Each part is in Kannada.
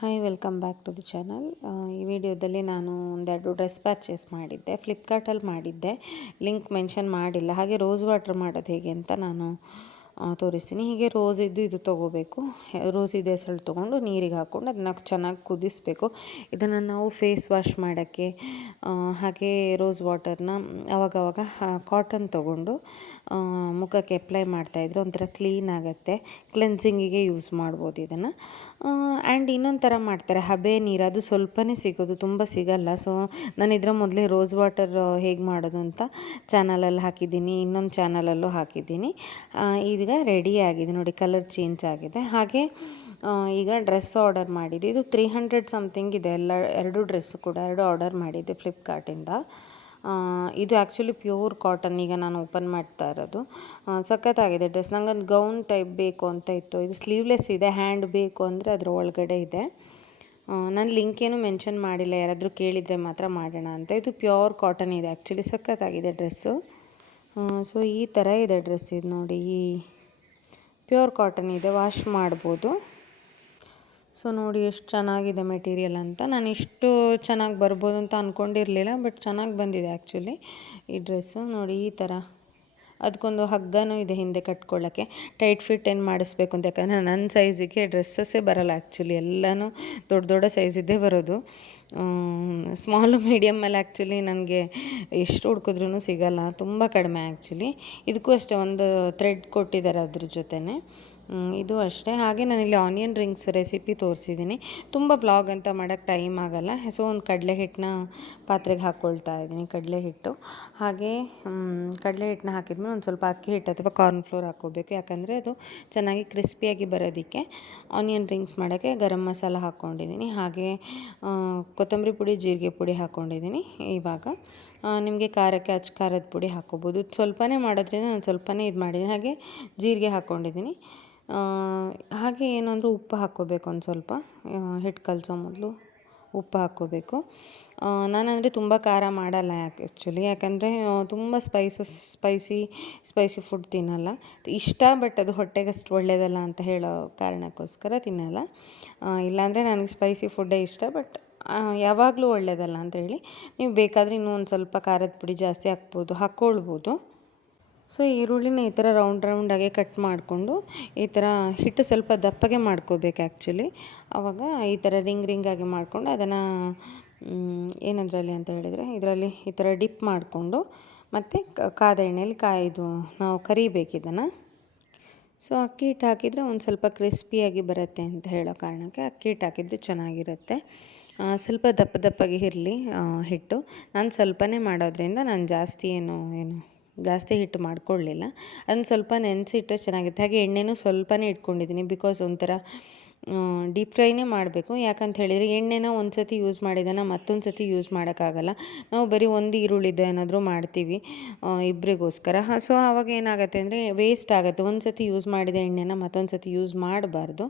Hi welcome back to the channel ಈ ವಿಡಿಯೋದಲ್ಲಿ ನಾನು ಒಂದೆರಡು ಡ್ರೆಸ್ ಪರ್ಚೇಸ್ ಮಾಡಿದ್ದೆ. ಫ್ಲಿಪ್ಕಾರ್ಟಲ್ಲಿ ಮಾಡಿದ್ದೆ. ಲಿಂಕ್ ಮೆನ್ಷನ್ ಮಾಡಿಲ್ಲ. ಹಾಗೆ ರೋಸ್ ವಾಟ್ರ್ ಮಾಡೋದು ಹೇಗೆ ಅಂತ ನಾನು ತೋರಿಸ್ತೀನಿ. ಹೀಗೆ ರೋಸ್ ಇದ್ದು ಇದು ತೊಗೋಬೇಕು. ರೋಸ್ ಹೆಸಳು ತೊಗೊಂಡು ನೀರಿಗೆ ಹಾಕ್ಕೊಂಡು ಅದನ್ನ ಚೆನ್ನಾಗಿ ಕುದಿಸ್ಬೇಕು. ಇದನ್ನು ನಾವು ಫೇಸ್ ವಾಶ್ ಮಾಡೋಕ್ಕೆ ಹಾಗೆ ರೋಸ್ ವಾಟರ್ನ ಅವಾಗವಾಗ ಕಾಟನ್ ತೊಗೊಂಡು ಮುಖಕ್ಕೆ ಅಪ್ಲೈ ಮಾಡ್ತಾಯಿದ್ರೆ ಒಂಥರ ಕ್ಲೀನ್ ಆಗುತ್ತೆ. ಕ್ಲೆನ್ಸಿಂಗಿಗೆ ಯೂಸ್ ಮಾಡ್ಬೋದು ಇದನ್ನು. ಆ್ಯಂಡ್ ಇನ್ನೊಂದು ಥರ ಮಾಡ್ತಾರೆ ಹಬೆ ನೀರು. ಅದು ಸ್ವಲ್ಪನೇ ಸಿಗೋದು ತುಂಬ ಸಿಗಲ್ಲ. ಸೊ ನಾನು ಇದರ ಮೊದಲೇ ರೋಸ್ ವಾಟರ್ ಹೇಗೆ ಮಾಡೋದು ಅಂತ ಚಾನಲಲ್ಲಿ ಹಾಕಿದ್ದೀನಿ ಇನ್ನೊಂದು ಚಾನಲಲ್ಲೂ ಹಾಕಿದ್ದೀನಿ. ಆ, ಈಗ ರೆಡಿ ಆಗಿದೆ. ನೋಡಿ ಕಲರ್ ಚೇಂಜ್ ಆಗಿದೆ. ಹಾಗೆ ಈಗ ಡ್ರೆಸ್ ಆರ್ಡರ್ ಮಾಡಿದ್ದೆ. ಇದು ತ್ರೀ ಹಂಡ್ರೆಡ್ ಸಮಥಿಂಗ್ ಇದೆ. ಎಲ್ಲ, ಎರಡು ಡ್ರೆಸ್ ಕೂಡ ಎರಡು ಆರ್ಡರ್ ಮಾಡಿದ್ದೆ ಫ್ಲಿಪ್ಕಾರ್ಟಿಂದ ಇದು. ಆ್ಯಕ್ಚುಲಿ ಪ್ಯೂರ್ ಕಾಟನ್ ಈಗ ನಾನು ಓಪನ್ ಮಾಡ್ತಾ ಇರೋದು. ಸಖತ್ತಾಗಿದೆ ಡ್ರೆಸ್ ನಂಗೆ ಒಂದು ಗೌನ್ ಟೈಪ್ ಬೇಕು ಅಂತ ಇತ್ತು. ಇದು ಸ್ಲೀವ್ಲೆಸ್ ಇದೆ ಹ್ಯಾಂಡ್ ಬೇಕು ಅಂದರೆ ಅದರ ಒಳಗಡೆ ಇದೆ. ನಾನು ಲಿಂಕ್ ಏನು ಮೆನ್ಷನ್ ಮಾಡಿಲ್ಲ. ಯಾರಾದರೂ ಕೇಳಿದರೆ ಮಾತ್ರ ಮಾಡೋಣ ಅಂತ. ಇದು ಪ್ಯೂರ್ ಕಾಟನ್ ಇದೆ. ಆ್ಯಕ್ಚುಲಿ ಸಖತ್ತಾಗಿದೆ ಡ್ರೆಸ್ಸು ಸೊ ಈ ಥರ ಇದೆ ಡ್ರೆಸ್ ಇದು ನೋಡಿ. ಈ ಪ್ಯೂರ್ ಕಾಟನ್ ಇದೆ, ವಾಶ್ ಮಾಡ್ಬೋದು. ಸೊ ನೋಡಿ ಎಷ್ಟು ಚೆನ್ನಾಗಿದೆ ಮೆಟೀರಿಯಲ್ ಅಂತ. ನಾನು ಇಷ್ಟು ಚೆನ್ನಾಗಿ ಬರ್ಬೋದು ಅಂತ ಅಂದ್ಕೊಂಡಿರಲಿಲ್ಲ ಬಟ್ ಚೆನ್ನಾಗಿ ಬಂದಿದೆ ಆ್ಯಕ್ಚುಲಿ ಈ ಡ್ರೆಸ್ಸು ನೋಡಿ ಈ ಥರ ಅದಕ್ಕೊಂದು ಹಗ್ಗನೂ ಇದೆ ಹಿಂದೆ ಕಟ್ಕೊಳ್ಳೋಕ್ಕೆ. ಟೈಟ್ ಫಿಟ್ ಏನು ಮಾಡಿಸ್ಬೇಕು ಅಂತ ಯಾಕಂದರೆ ನನ್ನ ಸೈಜಿಗೆ ಡ್ರೆಸ್ಸಸ್ಸೇ ಬರಲ್ಲ ಆ್ಯಕ್ಚುಲಿ ಎಲ್ಲನೂ ದೊಡ್ಡ ದೊಡ್ಡ ಸೈಜಿದ್ದೇ ಬರೋದು. ಸ್ಮಾಲು ಮೀಡಿಯಮ್ಮಲ್ಲಿ ಆ್ಯಕ್ಚುಲಿ ನನಗೆ ಎಷ್ಟು ಹುಡ್ಕಿದ್ರೂ ಸಿಗಲ್ಲ. ತುಂಬ ಕಡಿಮೆ ಆ್ಯಕ್ಚುಲಿ ಇದಕ್ಕೂ ಅಷ್ಟೇ ಒಂದು ಥ್ರೆಡ್ ಕೊಟ್ಟಿದ್ದಾರೆ ಅದ್ರ ಜೊತೆನೇ. ಇದು ಅಷ್ಟೇ. ಹಾಗೆ ನಾನಿಲ್ಲಿ ಆನಿಯನ್ ರಿಂಗ್ಸ್ ರೆಸಿಪಿ ತೋರಿಸಿದ್ದೀನಿ. ತುಂಬ ಬ್ಲಾಗ್ ಅಂತ ಮಾಡೋಕ್ಕೆ ಟೈಮ್ ಆಗಲ್ಲ. ಸೊ ಒಂದು ಕಡಲೆ ಹಿಟ್ಟನ್ನ ಪಾತ್ರೆಗೆ ಹಾಕ್ಕೊಳ್ತಾ ಇದ್ದೀನಿ ಕಡಲೆ ಹಿಟ್ಟು ಹಾಗೆ ಕಡಲೆ ಹಿಟ್ಟನ್ನ ಹಾಕಿದ್ಮೇಲೆ ಒಂದು ಸ್ವಲ್ಪ ಅಕ್ಕಿ ಹಿಟ್ಟು ಅಥವಾ ಕಾರ್ನ್ಫ್ಲೋರ್ ಹಾಕ್ಕೋಬೇಕು. ಯಾಕಂದರೆ ಅದು ಚೆನ್ನಾಗಿ ಕ್ರಿಸ್ಪಿಯಾಗಿ ಬರೋದಕ್ಕೆ ಆನಿಯನ್ ರಿಂಗ್ಸ್ ಮಾಡೋಕ್ಕೆ ಗರಂ ಮಸಾಲ ಹಾಕ್ಕೊಂಡಿದ್ದೀನಿ. ಹಾಗೆ ಕೊತ್ತಂಬರಿ ಪುಡಿ, ಜೀರಿಗೆ ಪುಡಿ ಹಾಕ್ಕೊಂಡಿದ್ದೀನಿ ಇವಾಗ. ನಿಮಗೆ ಖಾರಕ್ಕೆ ಅಚ್ಚ ಖಾರದ ಪುಡಿ ಹಾಕ್ಕೋಬೋದು. ಸ್ವಲ್ಪನೇ ಮಾಡೋದ್ರಿಂದ ನಾನು ಸ್ವಲ್ಪನೇ ಇದು ಮಾಡಿದ್ದೀನಿ. ಹಾಗೆ ಜೀರಿಗೆ ಹಾಕ್ಕೊಂಡಿದ್ದೀನಿ. ಹಾಗೆ ಏನಂದ್ರೆ ಉಪ್ಪು ಹಾಕ್ಕೋಬೇಕು ಒಂದು ಸ್ವಲ್ಪ. ಹಿಟ್ಟು ಕಲಸೋ ಮೊದಲು ಉಪ್ಪು ಹಾಕ್ಕೋಬೇಕು. ನಾನಂದರೆ ತುಂಬ ಖಾರ ಮಾಡಲ್ಲ ಯಾಕೆ ಆ್ಯಕ್ಚುಲಿ ಯಾಕಂದರೆ ತುಂಬ ಸ್ಪೈಸಸ್ ಸ್ಪೈಸಿ ಸ್ಪೈಸಿ ಫುಡ್ ತಿನ್ನಲ್ಲ. ಇಷ್ಟ ಬಟ್ ಅದು ಹೊಟ್ಟೆಗೆ ಅಷ್ಟು ಒಳ್ಳೆಯದಲ್ಲ ಅಂತ ಹೇಳೋ ಕಾರಣಕ್ಕೋಸ್ಕರ ತಿನ್ನಲ್ಲ. ಇಲ್ಲಾಂದರೆ ನನಗೆ ಸ್ಪೈಸಿ ಫುಡ್ಡೇ ಇಷ್ಟ ಬಟ್ ಯಾವಾಗಲೂ ಒಳ್ಳೆಯದಲ್ಲ ಅಂತ ಹೇಳಿ. ನೀವು ಬೇಕಾದರೆ ಇನ್ನೂ ಒಂದು ಸ್ವಲ್ಪ ಖಾರದ ಪುಡಿ ಜಾಸ್ತಿ ಹಾಕ್ಬೋದು, ಹಾಕ್ಕೊಳ್ಬೋದು. ಸೊ ಈರುಳ್ಳಿನ ಈ ಥರ ರೌಂಡ್ ರೌಂಡಾಗೆ ಕಟ್ ಮಾಡಿಕೊಂಡು ಈ ಥರ ಹಿಟ್ಟು ಸ್ವಲ್ಪ ದಪ್ಪಗೆ ಮಾಡ್ಕೋಬೇಕು ಆ್ಯಕ್ಚುಲಿ ಆವಾಗ ಈ ಥರ ರಿಂಗ್ ರಿಂಗಾಗಿ ಮಾಡಿಕೊಂಡು ಅದನ್ನು ಏನದರಲ್ಲಿ ಅಂತ ಹೇಳಿದರೆ ಇದರಲ್ಲಿ ಈ ಥರ ಡಿಪ್ ಮಾಡಿಕೊಂಡು ಮತ್ತು ಕಾದ ಎಣ್ಣೆಯಲ್ಲಿ ಕಾಯ್ದು ನಾವು ಕರಿಬೇಕು ಇದನ್ನು. ಸೊ ಅಕ್ಕಿ ಹಿಟ್ಟು ಹಾಕಿದರೆ ಒಂದು ಸ್ವಲ್ಪ ಕ್ರಿಸ್ಪಿಯಾಗಿ ಬರುತ್ತೆ ಅಂತ ಹೇಳೋ ಕಾರಣಕ್ಕೆ ಅಕ್ಕಿ ಹಿಟ್ಟು ಹಾಕಿದರೆ ಚೆನ್ನಾಗಿರುತ್ತೆ. ಸ್ವಲ್ಪ ದಪ್ಪ ದಪ್ಪಗೆ ಇರಲಿ ಹಿಟ್ಟು. ನಾನು ಸ್ವಲ್ಪನೇ ಮಾಡೋದ್ರಿಂದ ನಾನು ಜಾಸ್ತಿ ಏನು ಏನು ಜಾಸ್ತಿ ಹಿಟ್ಟು ಮಾಡ್ಕೊಳ್ಳಿಲ್ಲ. ಅದನ್ನು ಸ್ವಲ್ಪ ನೆನೆಸಿಟ್ಟರೆ ಚೆನ್ನಾಗಿರುತ್ತೆ. ಹಾಗೆ ಎಣ್ಣೆನೂ ಸ್ವಲ್ಪನೇ ಇಟ್ಕೊಂಡಿದ್ದೀನಿ ಬಿಕಾಸ್ ಒಂಥರ ಡೀಪ್ ಫ್ರೈನೇ ಮಾಡಬೇಕು. ಯಾಕಂತ ಹೇಳಿದರೆ ಎಣ್ಣೆನ ಒಂದು ಸತಿ ಯೂಸ್ ಮಾಡಿದನ ಮತ್ತೊಂದು ಸತಿ ಯೂಸ್ ಮಾಡೋಕ್ಕಾಗಲ್ಲ. ನಾವು ಬರೀ ಒಂದು ಈರುಳ್ಳಿದು ಏನಾದರೂ ಮಾಡ್ತೀವಿ ಇಬ್ಬರಿಗೋಸ್ಕರ ಸೊ ಆವಾಗ ಏನಾಗುತ್ತೆ ಅಂದರೆ ವೇಸ್ಟ್ ಆಗುತ್ತೆ. ಒಂದು ಸತಿ ಯೂಸ್ ಮಾಡಿದ ಎಣ್ಣೆನ ಮತ್ತೊಂದು ಸತಿ ಯೂಸ್ ಮಾಡಬಾರ್ದು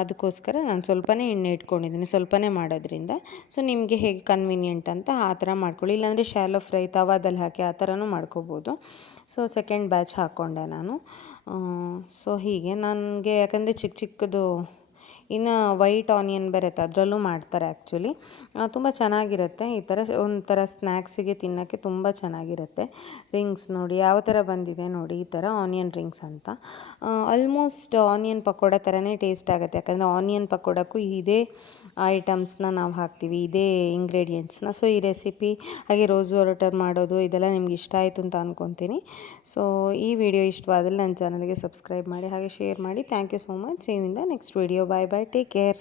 ಅದಕ್ಕೋಸ್ಕರ ನಾನು ಸ್ವಲ್ಪನೇ ಎಣ್ಣೆ ಇಟ್ಕೊಂಡಿದ್ದೀನಿ, ಸ್ವಲ್ಪನೇ ಮಾಡೋದ್ರಿಂದ. ಸೊ ನಿಮಗೆ ಹೇಗೆ ಕನ್ವೀನಿಯೆಂಟ್ ಅಂತ ಆ ಥರ ಮಾಡ್ಕೊಳ್ಳಿ. ಇಲ್ಲಾಂದರೆ ಶಾಲೋ ಫ್ರೈ ತವಾದಲ್ಲಿ ಹಾಕಿ ಆ ಥರನೂ ಮಾಡ್ಕೋಬೋದು. ಸೊ ಸೆಕೆಂಡ್ ಬ್ಯಾಚ್ ಹಾಕ್ಕೊಂಡೆ ನಾನು. ಸೊ ಹೀಗೆ. ನನಗೆ ಯಾಕಂದರೆ ಚಿಕ್ಕ ಚಿಕ್ಕದು ಇನ್ನು ವೈಟ್ ಆನಿಯನ್ ಬರುತ್ತೆ, ಅದರಲ್ಲೂ ಮಾಡ್ತಾರೆ ಆ್ಯಕ್ಚುಲಿ ತುಂಬ ಚೆನ್ನಾಗಿರುತ್ತೆ. ಈ ಥರ ಒಂಥರ ಸ್ನ್ಯಾಕ್ಸಿಗೆ ತಿನ್ನೋಕ್ಕೆ ತುಂಬ ಚೆನ್ನಾಗಿರುತ್ತೆ. ರಿಂಗ್ಸ್ ನೋಡಿ, ಯಾವ ಥರ ಬಂದಿದೆ ನೋಡಿ, ಈ ಥರ ಆನಿಯನ್ ರಿಂಗ್ಸ್ ಅಂತ. ಆಲ್ಮೋಸ್ಟ್ ಆನಿಯನ್ ಪಕೋಡ ಥರನೇ ಟೇಸ್ಟ್ ಆಗುತ್ತೆ. ಯಾಕಂದರೆ ಆನಿಯನ್ ಪಕೋಡಕ್ಕೂ ಇದೇ ಐಟಮ್ಸ್ನ ನಾವು ಹಾಕ್ತೀವಿ, ಇದೇ ಇಂಗ್ರೀಡಿಯೆಂಟ್ಸ್ನ ಸೊ ಈ ರೆಸಿಪಿ ಹಾಗೆ ರೋಸ್ ವಾಟರ್ ಮಾಡೋದು, ಇದೆಲ್ಲ ನಿಮ್ಗೆ ಇಷ್ಟ ಆಯಿತು ಅಂತ ಅಂದ್ಕೊತೀನಿ ಸೊ ಈ ವಿಡಿಯೋ ಇಷ್ಟವಾದಲ್ಲಿ ನನ್ನ ಚಾನಲ್ಗೆ ಸಬ್ಸ್ಕ್ರೈಬ್ ಮಾಡಿ, ಹಾಗೆ ಶೇರ್ ಮಾಡಿ. Thank you so much ಸೇವಿಂದ next video bye bye Bye. Take care.